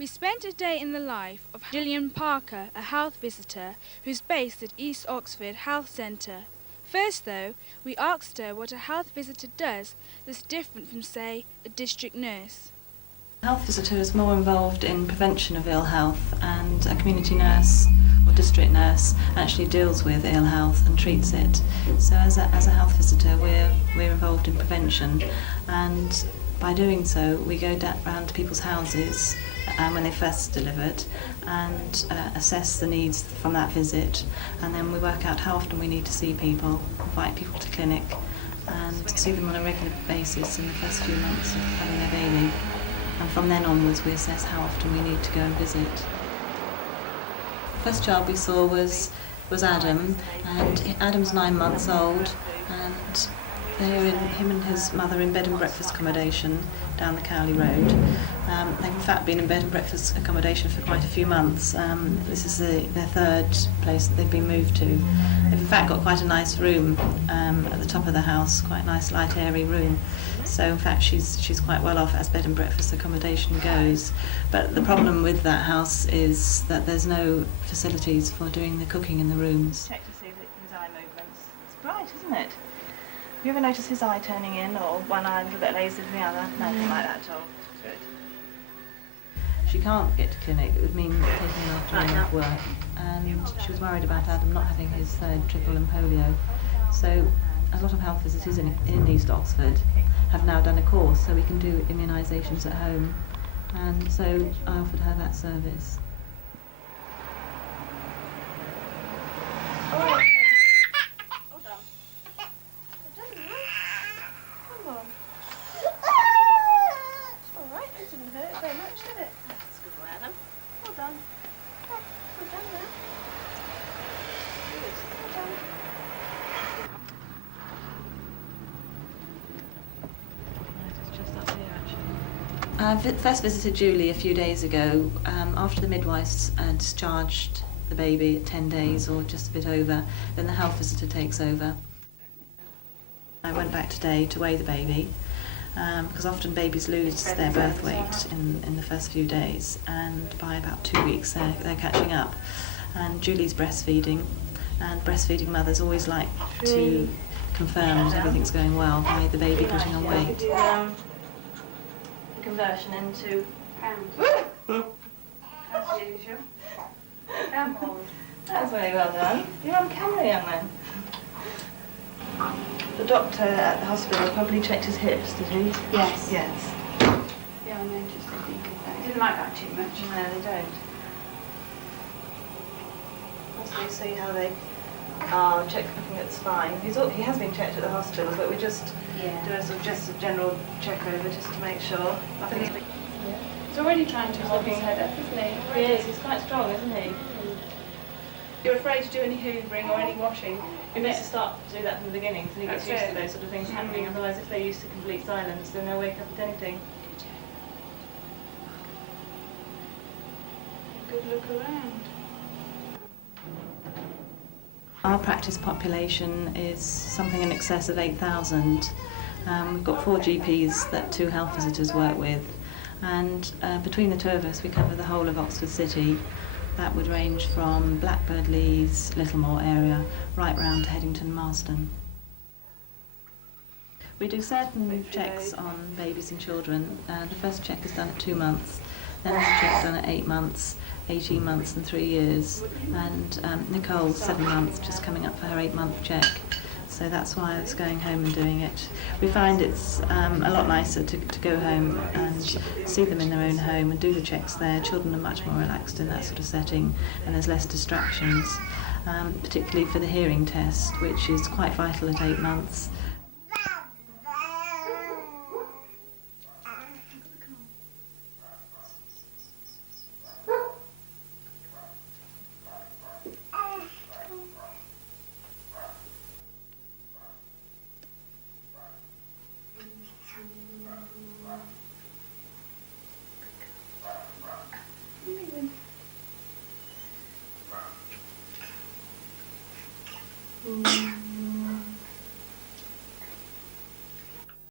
We spent a day in the life of Gillian Parker, a health visitor who's based at East Oxford Health Centre. First though, we asked her what a health visitor does that's different from, say, a district nurse. A health visitor is more involved in prevention of ill health, and a community nurse or district nurse actually deals with ill health and treats it. So as a health visitor we're involved in prevention, and by doing so we go round to people's houses when they first delivered and assess the needs from that visit, and then we work out how often we need to see people, invite people to clinic and see them on a regular basis in the first few months of having their baby. And from then onwards we assess how often we need to go and visit. The first child we saw was Adam, and Adam's 9 months old, and they're him and his mother in bed and breakfast accommodation down the Cowley Road. They've in fact been in bed and breakfast accommodation for quite a few months. This is their third place that they've been moved to. They've in fact got quite a nice room at the top of the house, quite a nice light airy room. So in fact she's quite well off as bed and breakfast accommodation goes. But the problem with that house is that there's no facilities for doing the cooking in the rooms. Check to see his eye movements. It's bright, isn't it? Have you ever noticed his eye turning in, or one eye a little bit lazier than the other? Nothing like that at all. Good. She can't get to clinic. It would mean taking an afternoon off work, and she was worried about Adam not having his third triple and polio. So a lot of health visitors in East Oxford have now done a course, so we can do immunisations at home, and so I offered her that service. Oh. I first visited Julie a few days ago after the midwives discharged the baby at 10 days or just a bit over. Then the health visitor takes over. I went back today to weigh the baby because often babies lose their birth weight in the first few days, and by about 2 weeks they're catching up. And Julie's breastfeeding, and breastfeeding mothers always like to confirm that everything's going well by the baby putting on weight. Conversion into pounds. As usual. That's very well done. You're on camera, young man. The doctor at the hospital probably checked his hips, did he? Yes. Yes. Yeah, I noticed, I think, of that. He didn't like that too much. No, they don't. Also, you see how they are looking at the spine. He has been checked at the hospital, but we just do just a general check over just to make sure. He's already trying to hold his head up, isn't he? He is. He's quite strong, isn't he? You're afraid to do any hoovering or any washing. He needs to start to do that from the beginning, so he gets used to those sort of things happening. Otherwise, if they're used to complete silence, then they'll wake up at anything. Good look around. Our practice population is something in excess of 8,000. We've got 4 GPs that 2 health visitors work with, and between the 2 of us we cover the whole of Oxford City. That would range from Blackbird, Lees, Littlemore area, right round to Headington, Marston. We do certain checks on babies and children. The first check is done at 2 months, then there's a check done at 8 months, 18 months and 3 years, and Nicole's 7 months, just coming up for her 8-month check. So that's why I was going home and doing it. We find it's a lot nicer to go home and see them in their own home and do the checks there. Children are much more relaxed in that sort of setting, and there's less distractions, particularly for the hearing test, which is quite vital at 8 months.